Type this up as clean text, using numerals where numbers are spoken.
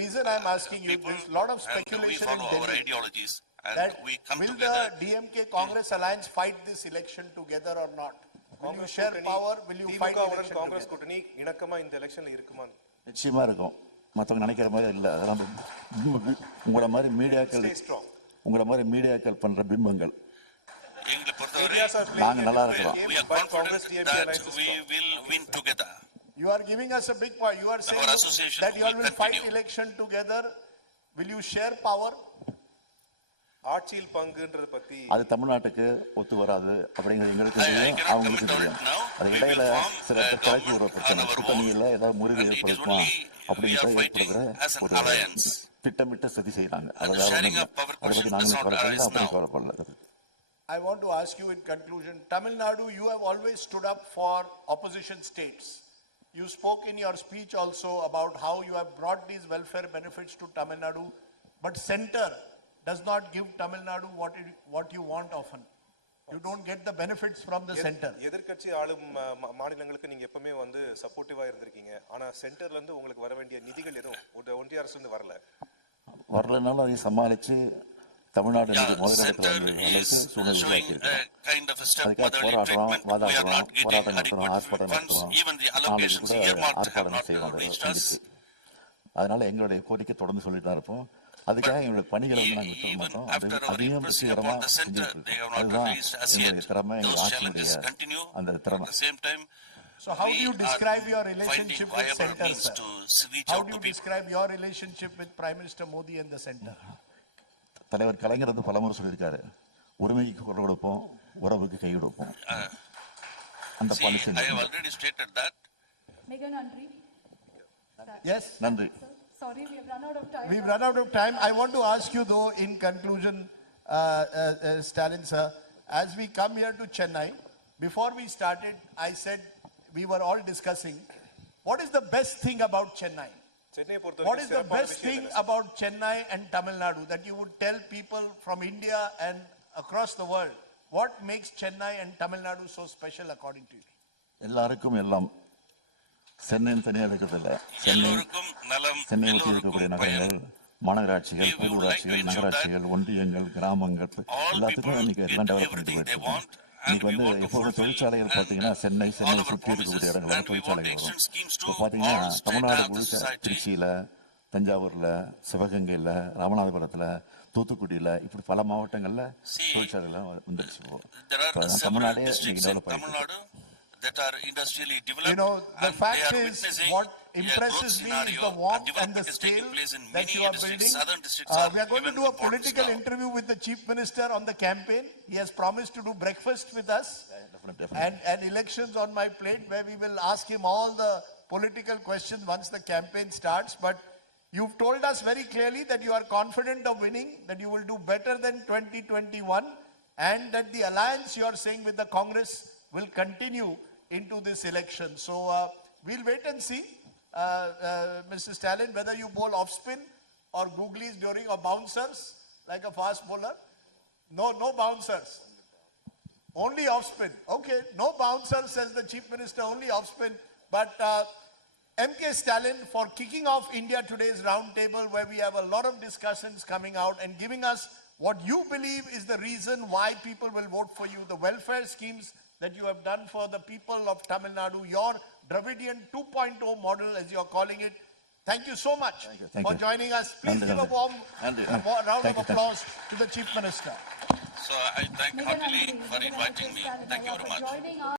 reason I'm asking you, people, there's a lot of and we speculation in follow our Delhi ideologies, and that we come will together. the DMK Congress alliance fight this election together or not? Will you share power? Will you fight election Congress together? கூட்டணி இணக்கமா இந்த எலெக்ஷன்ல இருக்குமா? நிச்சயமா இருக்கும். மற்றவங்க நினைக்கிற மாதிரி இல்லை. அதெல்லாம் உங்களை மாதிரி மீடியாக்கள் பண்ற பிம்பங்கள். எங்களை பொறுத்தவரை நாங்க நல்லா இருக்கிறோம். we are confident that we will win together. You are giving us a big point. You are saying that you all will fight election together. Will you share power? ஆட்சியில் பங்குன்றது பத்தி அது தமிழ்நாட்டுக்கு ஒத்து வராது அப்படிங்கிறது எங்களுக்கு தெரியும், அவங்களுக்கு தெரியும். அது இடையில சில கிழக்கு ஒரு பிரச்சனை, கூட்டணியில் ஏதாவது முறிவு ஏற்படுத்துமா அப்படிங்கிற ஏற்படுகிற ஒரு திட்டமிட்ட சதி செய்யறாங்க. அதை பத்தி நாங்களும் கவலைப்படல, அப்படியும் கவலைப்படல. I want to ask you in conclusion, Tamil Nadu, you have always stood up for opposition states. You spoke in your speech also about how you have brought these welfare benefits to Tamil Nadu, but center does not give Tamil Nadu what you want often. You don't get the benefits from the center. எதிர்க்கட்சி ஆளும் மாநிலங்களுக்கு நீங்க எப்பவுமே வந்து சப்போர்ட்டிவா இருந்திருக்கீங்க. ஆனா சென்டர்ல இருந்து உங்களுக்கு வர வேண்டிய நிதிகள் எதுவும் ஒன்றிய அரசு இருந்து வரலனாலும் அதை சமாளிச்சு தமிழ்நாடு முதலிடத்தில் சூழ்நிலை அதுக்காக போராட்டம் நடத்துறோம், ஆர்ப்பாட்டம் நடத்துறோம். நாளைக்கு கூட ஆர்ப்பாட்டம் செய்வாங்க. அதனால எங்களுடைய கோரிக்கை தொடர்ந்து சொல்லிட்டு தான் இருப்போம். அதுக்காக எங்களுடைய பணிகளை வந்து நாங்கள் விட்டுற மாட்டோம். அதையும் வெற்றிகரமா செஞ்சுட்டு அதுதான் எங்களுடைய திறமை, எங்கள் ஆட்சியுடைய அந்த திறமை. So how do you describe your relationship with center, sir? How do you describe your relationship with Prime Minister Modi and the center? தலைவர் கலைஞர் வந்து பலமுறை சொல்லியிருக்காரு, உரிமைக்கு குரல் கொடுப்போம், உறவுக்கு கை கொடுப்போம். அந்த பாலிசி Yes, நன்றி. Sorry, we have run out of time. We've run out of time. I want to ask you though, in conclusion, Stalin sir, as we come here to Chennai, before we started, I said we were all discussing what is the best thing about Chennai. What is the best thing about Chennai and Tamil Nadu that you would tell people from India and across the world? What makes Chennai and Tamil Nadu so special according to you? எல்லாருக்கும் எல்லாம். சென்னைன்னு தனியாக இருக்கிறதில்ல. சென்னை ஒட்டி இருக்கக்கூடிய நகரங்கள், மாநகராட்சிகள், பேரூராட்சிகள், நகராட்சிகள், ஒன்றியங்கள், கிராமங்கள் எல்லாத்துக்கும் இன்னைக்கு எல்லாம் டெவலப் பண்ணிட்டு போயிட்டு இன்னைக்கு வந்து எப்போதும் தொழிற்சாலைகள் பார்த்தீங்கன்னா சென்னை சுற்றி இருக்கக்கூடிய இடங்கள் தொழிற்சாலைகள் வரும். இப்போ பார்த்தீங்கன்னா தமிழ்நாடு முழுக்க திருச்சியில, தஞ்சாவூர்ல, சிவகங்கையில, ராமநாதபுரத்துல, தூத்துக்குடியில இப்படி பல மாவட்டங்கள்ல தொழிற்சாலைகள் வந்துருச்சு. தமிழ்நாடே இன்னைக்கு டெவலப் ஆகிட்டு. That are industrially developed. You know, the fact is, what impresses me is the warmth and the scale that you are building. We are going to do a political interview with the Chief Minister on the campaign. He has promised to do breakfast with us. And elections on my plate, where we will ask him all the political questions once the campaign starts. But you've told us very clearly that you are confident of winning, that you will do better than 2021, and that the alliance you are saying with the Congress will continue into this election. So we'll wait and see, Mr. Stalin, whether you bowl off spin or googlies during or bouncers like a fast bowler. No bouncers, only off spin. Okay, no bouncers, says the Chief Minister, only off spin. But MK Stalin, for kicking off India Today's roundtable, where we have a lot of discussions coming out and giving us what you believe is the reason why people will vote for you, the welfare schemes that you have done for the people of Tamil Nadu, your Dravidian 2.0 model, as you are calling it. Thank you so much for joining us. Please give a warm round of applause to the Chief Minister. So I thank heartily for inviting me. Thank you very much.